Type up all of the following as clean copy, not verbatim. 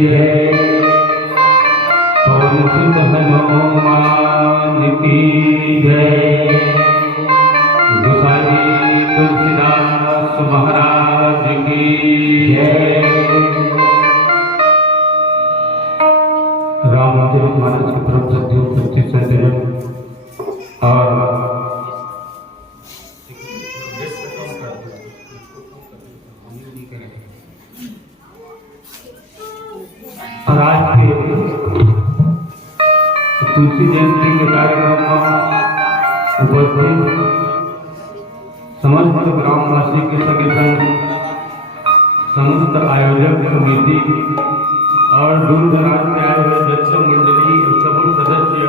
जय। पवन सुत हनुमान की जय। गोसाई तुलसीदास महाराज की जय। रामचरितमानस के परम सत्य उपस्थित संजन और आज के तुलसी जयंती के कार्यक्रम में उपस्थित समस्त ग्रामवासी के सभी संग समस्त आयोजक समिति और दूर दराज से आए हुए दर्शक मंडली और सभी सदस्य,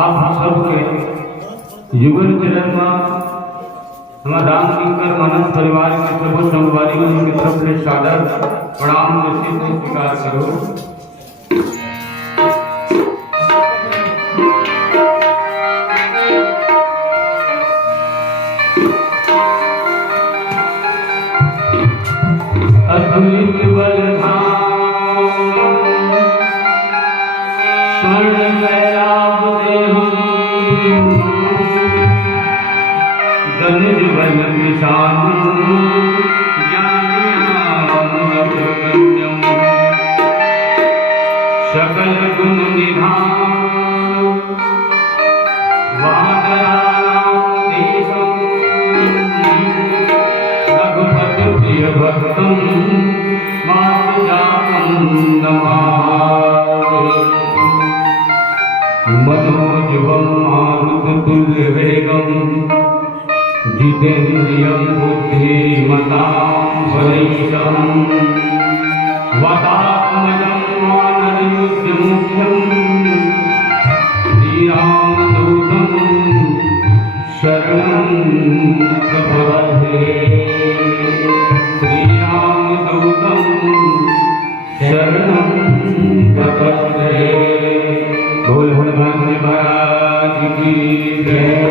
आप सबके युगल चरण में हमारा राम किंकर मानस परिवार के सब संगवारियों की तरफ से सादर प्रणाम जैसे से स्वीकार करो। अद्वैत बलधाम स्वर्ण कैलाभ देहं गणित बल विशानु ज्ञानगम्यं सकल गुण निधान वानराणां देशं रघुपति प्रिय भक्तं मातजातं नमामि। मनोजवं मारुततुल्यवेगं जितेन्द्रियं बुद्धिमतां वरिष्ठं वातात्मजं वानरयुध्यमुख्यं श्रीरामदूतं शरणं प्रपद्ये। श्रीरामदूतं शरणं प्रपद्ये। बोल हनुमान महाराज की जय।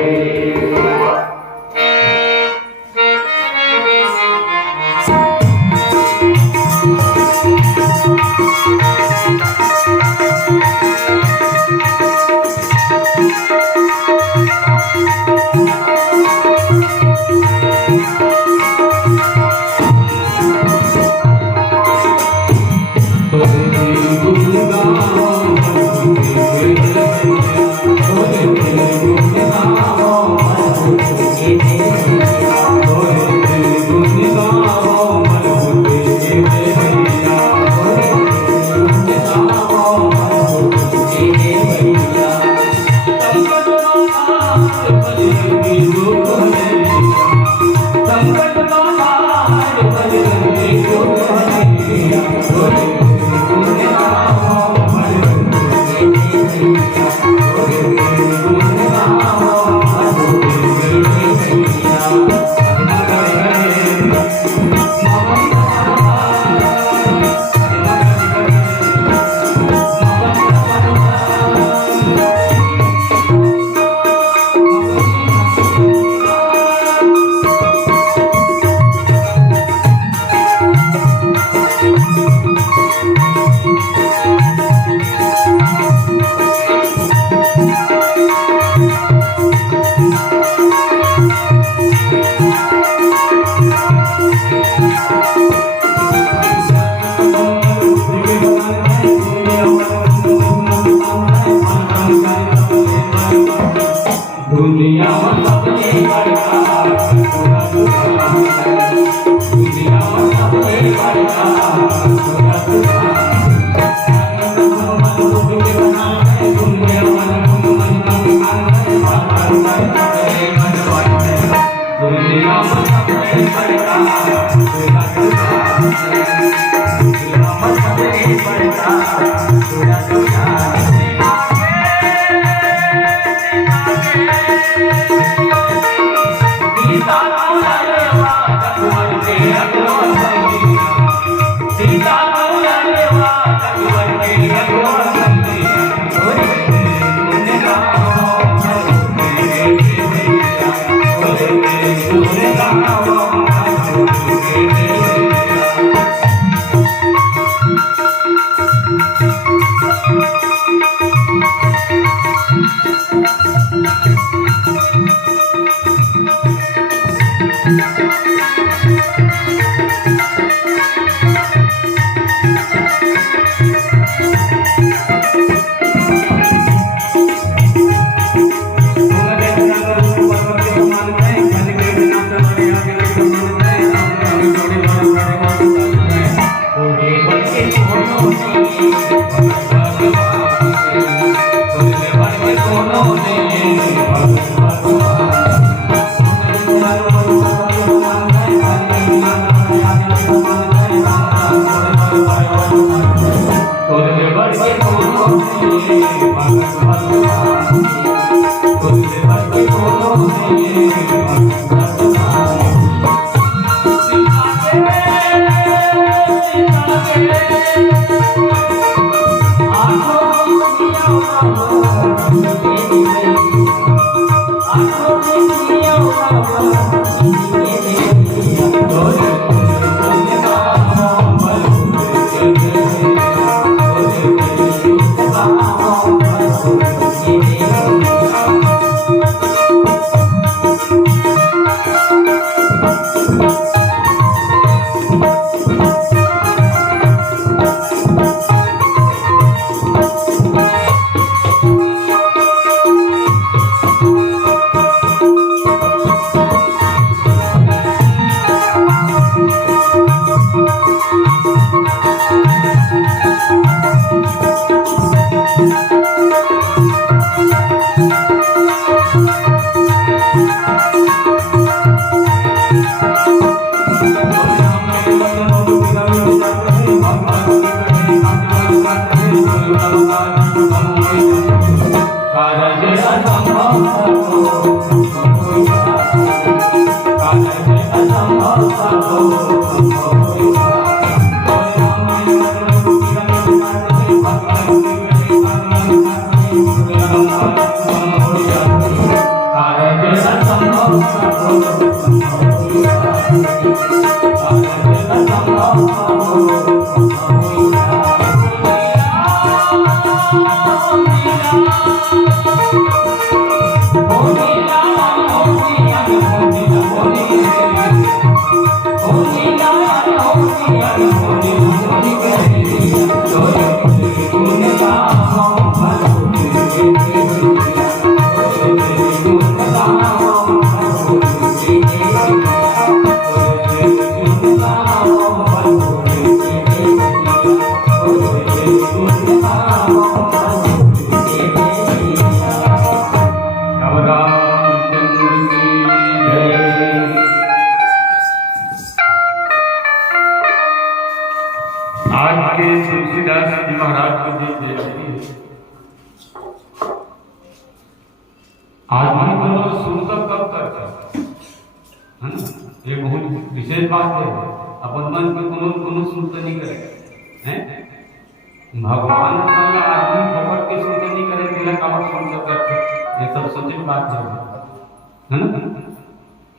आदमी को सुनता कब करता है ना, ये बहुत विशेष बात है। अपन मन में कोनो सुनता नहीं करे हैं, भगवान संग आदमी खबर के सुनते नहीं करे, बिना कामत सुनता करते, ये सब सोचे बात है ना।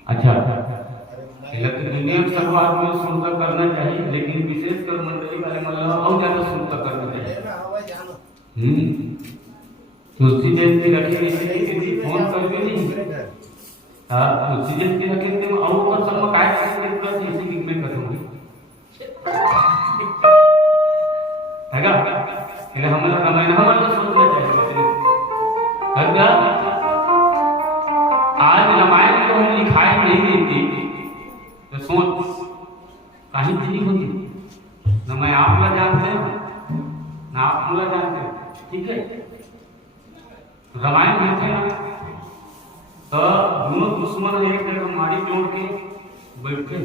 अच्छा, तो दुनिया में सब आदमी सुनता करना चाहिए, लेकिन विशेषकर मंडली वाले मतलब और ज्यादा सुनता करना चाहिए। तुलसी जयंती रखी इसलिए फोन करके नहीं, तुलसी जयंती रखे थे और सब काय करते इसी वीक में करूंगी हैगा, ये हमारा रामायण हमारा सोचना चाहिए। हैगा, आज रामायण को हम लिखाई नहीं देती तो सोच कहीं नहीं होती, न मैं आप लोग जानते हैं ना आप लोग जानते हैं, ठीक है। रामायण लिखे तो दोनों दुश्मन एक जगह मारी जोड़ के बैठे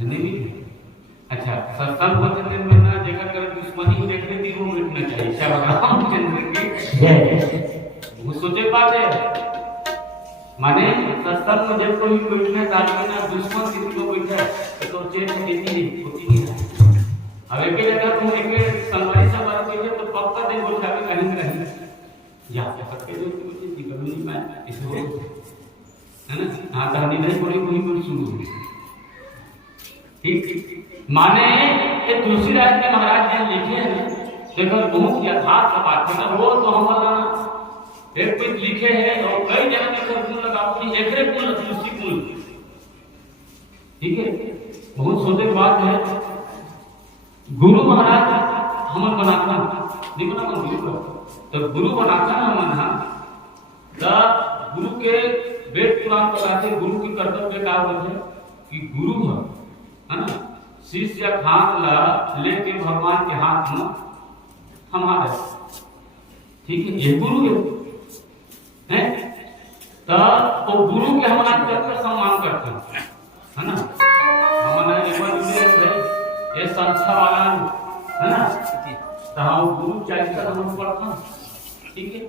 नहीं भी। अच्छा, सत्संग होते थे महीना जगह कर दुश्मनी देख लेती वो बैठना चाहिए, श्री रामचंद्र की वो सोचे बात है। माने सत्संग में जब कोई बैठने आदमी ना दुश्मन किसी को बैठा है तो चेत देती नहीं होती नहीं है। अब एक जगह तुम एक संगवारी से बात कीजिए तो पक्का दिन बोल जावे कहीं नहीं या सकते जो कुछ निकल नहीं पाए इसको है ना। हाँ, कहानी नहीं पड़ी वही पर शुरू ठीक। माने ये तुलसीदास जी महाराज जी लिखे हैं, देखो बहुत यथार्थ बात है। वो तो हमारा एक कुछ लिखे हैं और कई जगह लिखे कुल लगाओ कि एकरे कुल तुलसी कुल, ठीक है। बहुत सोचे बात है। गुरु महाराज हमन बनाता नहीं बना गुरु तो गुरु बनाता ना मना द गुरु के वेद पुराण बताते गुरु की कर्तव्य क्या होते है कि गुरु है ना शिष्य हाथ ला लेके भगवान के हाथ में थमा दे, ठीक है, ये गुरु है तो वो गुरु के हम आज तक सम्मान करते हैं, है ना। हमारा जीवन में ये संस्था वाला है ना, तो हम गुरु चाहिए हम पढ़ते हैं, ठीक है।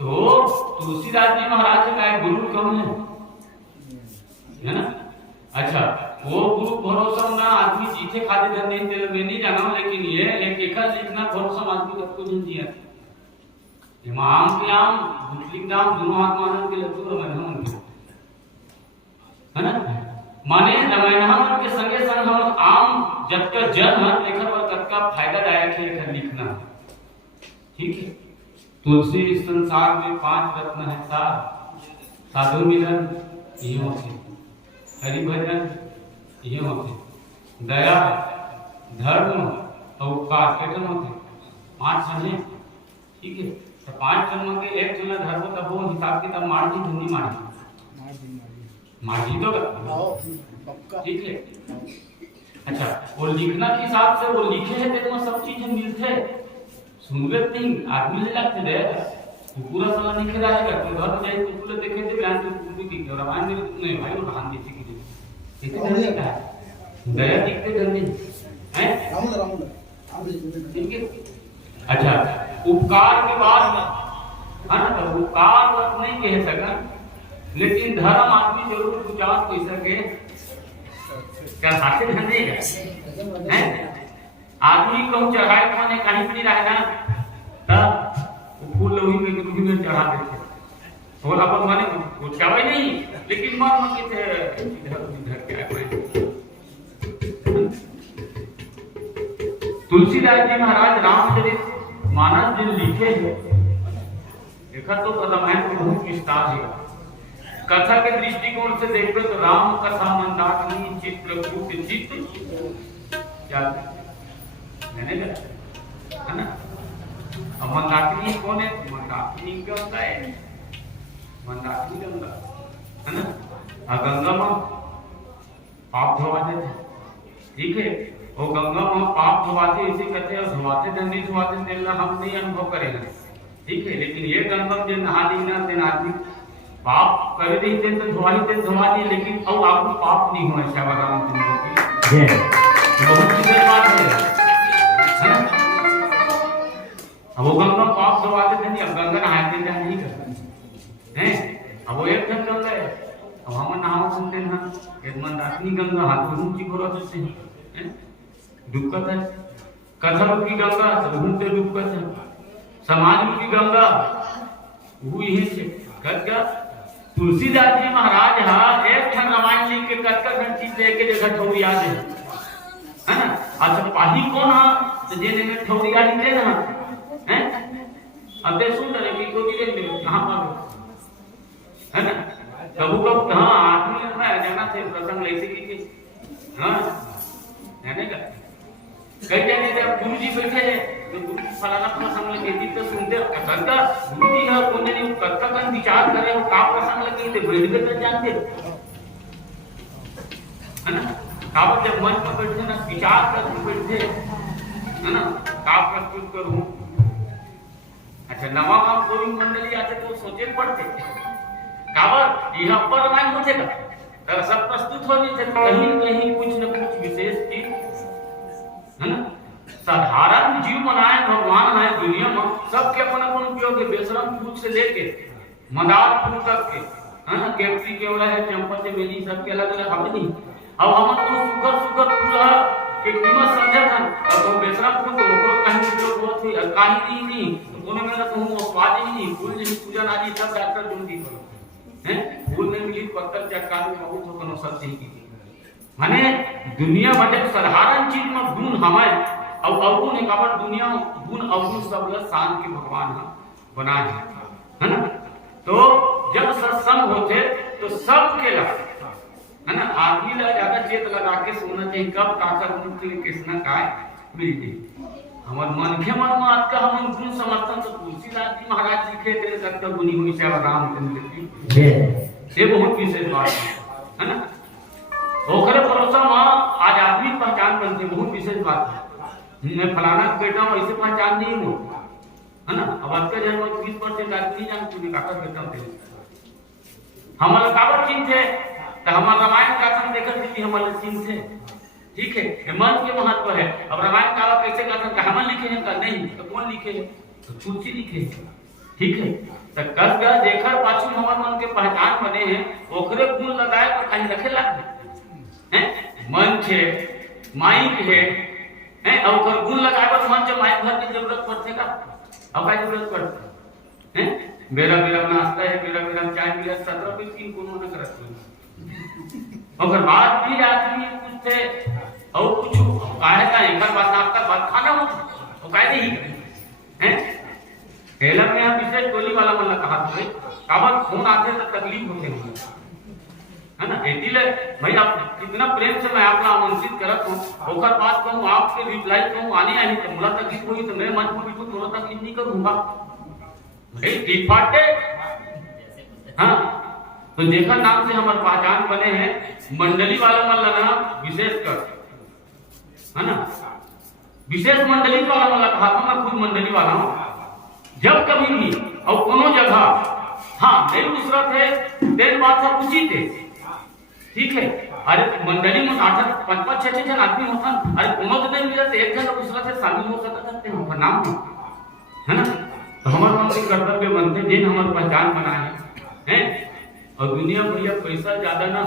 तो तुलसीदास जी महाराज का गुरु कौन है ना। अच्छा, वो गुरु भरोसा ना आदमी जीते खाते धन नहीं नहीं जाना, लेकिन ये एक लिखना भरोसा आदमी सबको नहीं दिया। इमाम के आम मुस्लिम नाम दोनों हाथ मानन के लगतो रमन है ना, माने रमन के संगे संग हम आम जब का जन है लेखन और तक का फायदादायक है लेखन लिखना, ठीक है। तुलसी इस संसार में 5 रत्न है, साधु मिलन ये होते, हरि भजन ये होते, दया धर्म और उपकार केतन होते, 5 समझे, ठीक है। तो 5 जन्म के एक जन धर्म तब वो हिसाब किताब मार दी धुनी मार दी तो ठीक है। अच्छा, वो लिखना के हिसाब से वो लिखे है तेरे में सब चीजें मिलते, सुनवे नहीं आदमी ले लगते दे तो पूरा साला लिखे रहेगा तो घर जाए तो पूरे देखे थे बयान तो पूरी की और रामायण में नहीं भाई वो कहानी जैसे की इतने नहीं कहा दया दिखते घर में हैं राम ठीक है। अच्छा, उपकार के बाद है ना, तो उपकार वक्त नहीं कह सका, लेकिन धर्म आदमी जरूर गुजार पैसा के क्या साथे धंधे हैं आदमी को चढ़ाए खाने कहीं भी रहे ना तब फूल लोही में रूही में चढ़ा देते और अपन माने वो चावे नहीं, लेकिन मन में के इधर क्या करे। तुलसीदास जी महाराज रामचरित मानस जिन लिखे हैं, देखा तो रामायण को बहुत विस्तार है। कथा के दृष्टिकोण से देखो तो राम कथा मंदाकिनी चित्रकूट चित्त क्या मैंने है ना। अब मंदाकिनी कौन है? मंदाकिनी गंगा है, मंदाकिनी गंगा है ना। गंगा में पाप धोवाते थे, ठीक है। वो गंगा में पाप धोवाते इसे कहते हैं, धोवाते थे नहीं धोवाते थे हम नहीं अनुभव करेंगे, ठीक है। लेकिन ये गंगा जो नहा ली ना दिन आदमी पाप कर दी थे तो धोवा दी, लेकिन अब आपको पाप नहीं हुआ ऐसा बताऊं तुमको बहुत सीधी बात है। अब वो गंगा पाप धोवाते थे नहीं, अब गंगा नहाते थे नहीं करते हैं। अब वो एक जन चल रहे, अब हम नहाओ सुनते हैं एक मंदाकिनी गंगा हाथ में ऊंची करो देते हैं, दुक्कत है। कथा की गंगा तो घूमते दुक्कत है, समाज की गंगा वो यही से क्या। तुलसीदास जी महाराज हा एक ठन रामायण लिख के कतका चीज लेके देखा ठौरी याद है ना। अच्छा, पाही कौन हा तो जेने में ठौरी याद दे ना हैं। अब दे सुन रहे कि को दिले में कहां पर है ना, कबू कब हां आदमी ना जाना थे प्रसंग ऐसे की हां जाने का कई जगह जब गुरुजी बैठे हैं तो गुरुजी फलाना प्रसंग लगे तो सुनते करता गुरुजी का कोने नहीं करता कन विचार करे वो का प्रसंग लगे तो बैठ के तो जानते है ना। काबत जब मन में बैठे ना विचार करके बैठे है ना, का प्रस्तुत करूं। अच्छा, नवा काम कोई मंडली आते तो सोचे पड़ते काबर यहां पर रामायण होते का तो सब प्रस्तुत हो नहीं थे, कहीं कहीं कुछ न कुछ विशेष चीज है ना। साधारण जीव बनाए भगवान है दुनिया में, सबके अपन अपन उपयोग है। बेशरम फूल से लेके मंदार फूल तक के है ना, केवटी केवड़ा है, चंपा चमेली सबके अलग अलग हम नहीं। अब हम तो सुगर सुगर फूल के कीमत समझे था, और तो बेशरम फूल तो ओकरो कहीं उपयोग बहुत ही काही नहीं तो कोने में तो वो स्वाद ही नहीं। फूल नहीं पूजन आदि सब डॉक्टर ढूंढी करो हैं, फूल नहीं मिली पत्थर चक्का में बहुत हो कनो सब चीज की माने दुनिया में साधारण चीज में गुण हमें और अवगुण एक बार दुनिया गुण अवगुण सब शान के भगवान बनाए है ना। तो जब सत्संग होते तो सब के लगे है ना, आदमी ला ज्यादा चेत लगा के सोना चाहिए कब काकर मुक्ति कृष्ण काय मिल जाए। हमार मन के मन में आज का हम गुण समर्थन तो तुलसीदास जी महाराज लिखे थे सकता गुनी हुई से रामचंद्र की ये बहुत विशेष बात है ना। ओकरे भरोसा में आज आदमी पहचान बनती बहुत विशेष बात है। मैं फलाना बेटा हूँ ऐसे पहचान नहीं हूँ, है ना। अब आज का जन्म 20% आदमी नहीं जानते कि काकर बेटा थे हमारे काबर चिन्ह थे, तो हमारा रामायण कथन देखकर भी हमारे चिन्ह थे। ठीक है, मन के महत्व है। अब रामायण काला कैसे कथन का हम लिखे हैं का नहीं, तो कौन लिखे है, तो तुलसी लिखे। ठीक है, तो कस का देखकर पाछू हमार मन के पहचान बने हैं, ओकरे गुण लगाए पर कहीं रखे लग हैं। मन छे माइक है और ओकर गुण लगाए पर मन से माइक भर की जरूरत पड़ते का, अब का जरूरत पड़ता है। बेरा बेरा नाश्ता है, बेरा बेरा चाय मिला 17 पे 3 कोनो न करत ओकर बाद भी आदमी पूछते और कुछ काहे का एक बात नाश्ता बात खाना हो तो काहे नहीं हैं। पहला में हम विशेष गोली वाला मन कहा था काबर फोन आते तो तकलीफ होते हैं, है ना। एतिले भाई आप कितना प्रेम से मैं आपका आमंत्रित करत हूं, ओकर बात कहूं आपके रिप्लाई कहूं आने आई तो मुला तकलीफ होगी तो मेरे मंच में बिल्कुल थोड़ा तकलीफ नहीं करूंगा भाई डिफाटे। हाँ, तो देखा नाम से हमारे पहचान बने हैं मंडली वाला मन लगा विशेष कर, है ना। विशेष मंडली वाला मन कहा था, मैं खुद मंडली वाला हूं। जब कभी भी और कोनो जगह हाँ नहीं दूसरा थे देन बात है उचित है। ठीक है, अरे मंडली में 8-5-6 जन आदमी होता, अरे कोनो तो नहीं मिला तो एक जन दूसरा से शामिल हो सकते हैं हम नाम, है ना। तो हमारे मन के कर्तव्य बनते जिन हमारे पहचान बनाए हैं। और दुनिया भैया पैसा ज्यादा ना,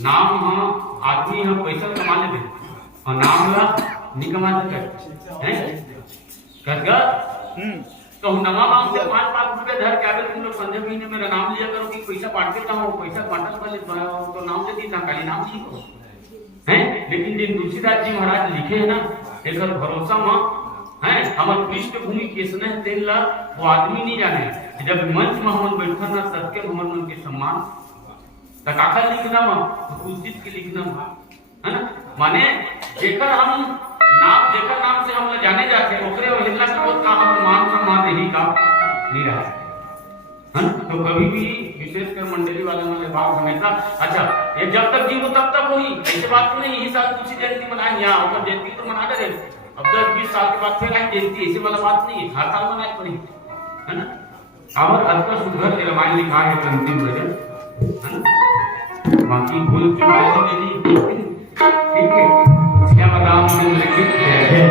नाम हम आदमी हम पैसा कमा लेते और नाम ला नहीं कमा सकते हैं। करगा तो नवा मांग से 5 लाख रुपए धर के आगे तुम लोग संजय महीने मेरा नाम लिया करो कि पैसा बांट के हो, पैसा बांटल वाले तो नाम से दी खाली नाम लिखो हैं। लेकिन जिन तुलसीदास जी महाराज लिखे है ना, एक भरोसा में है हमारे पृष्ठभूमि किसने तेल ला वो आदमी नहीं जाने। जब मंच में हम बैठा ना सत्य हमारे मन के सम्मान तकाका लिखना उचित के लिखना, है ना। माने जेकर हम नाम जेकर नाम से हम जाने जाते ओकरे हिल्ला के का हम मान सम्मान यही का नहीं रहा, है ना। तो कभी भी विशेषकर मंडली वाला में बात हमेशा अच्छा ये जब तक जीवो तब तक वही ऐसे बात तो नहीं। यही साल तुलसी जयंती मनाए यहाँ होकर जयंती तो मना दे, अब 10-20 साल के बाद फिर आई जयंती, ऐसे वाला बात नहीं है, हर साल मनाए पड़ी, है ना। और अल्प सुधर रामायण लिखा है अंतिम भजन, है ना। बाकी भूल चुका ठीक है, क्या बताऊं लिखित है।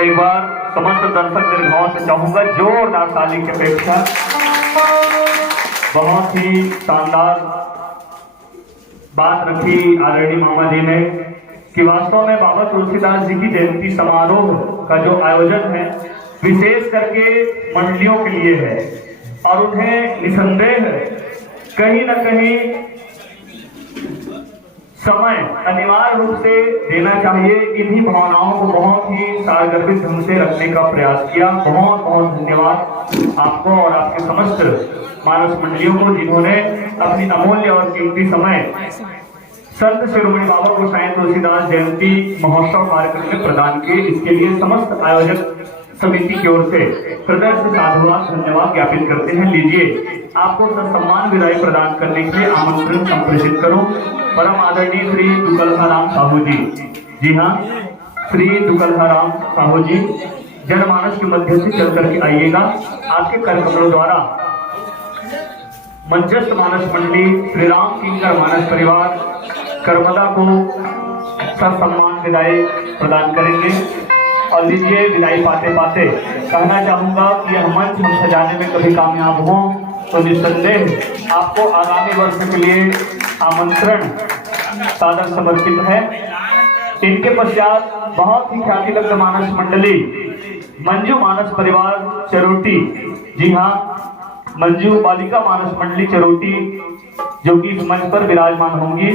एक बार समस्त दर्शक दीर्घाओं से चाहूंगा जोरदार ताली की अपेक्षा। बहुत ही शानदार बात रखी आदरणीय मामा जी ने कि वास्तव में बाबा तुलसीदास जी की जयंती समारोह का जो आयोजन है विशेष करके मंडलियों के लिए है और उन्हें निसंदेह कहीं न कहीं समय अनिवार्य रूप से देना चाहिए। इन्हीं भावनाओं को बहुत ही सारगर्भित ढंग से रखने का प्रयास किया। बहुत बहुत धन्यवाद आपको और आपके समस्त मानस मंडलियों को जिन्होंने अपनी अमूल्य और कीमती समय संत शिरोमणि बाबा गोसाई तुलसीदास जयंती महोत्सव कार्यक्रम में प्रदान किए। इसके लिए समस्त आयोजक समिति की ओर से हृदय से साधुवाद धन्यवाद ज्ञापित करते हैं। लीजिए आपको सम्मान विदाई प्रदान करने के लिए आमंत्रण संप्रेषित करूं परम आदरणीय श्री दुगलहाराम साहू जी। जी हाँ, श्री दुगलहाराम साहू जी जनमानस के मध्य से चल करके आइएगा। आपके कार्यक्रमों द्वारा मंचस्थ मानस मंडली श्री राम किंकर मानस परिवार कर्मदा को सम्मान विदाई प्रदान करेंगे। और लीजिए विदाई पाते पाते कहना चाहूंगा कि यह मंच हम सजाने में कभी कामयाब हो तो निस्संदेह आपको आगामी वर्ष के लिए आमंत्रण सादर समर्पित है। इनके पश्चात बहुत ही ख्याति लब्ध मानस मंडली मंजू मानस परिवार चरोटी, जी हाँ मंजू बालिका मानस मंडली चरोटी जो कि इस मंच पर विराजमान होंगी।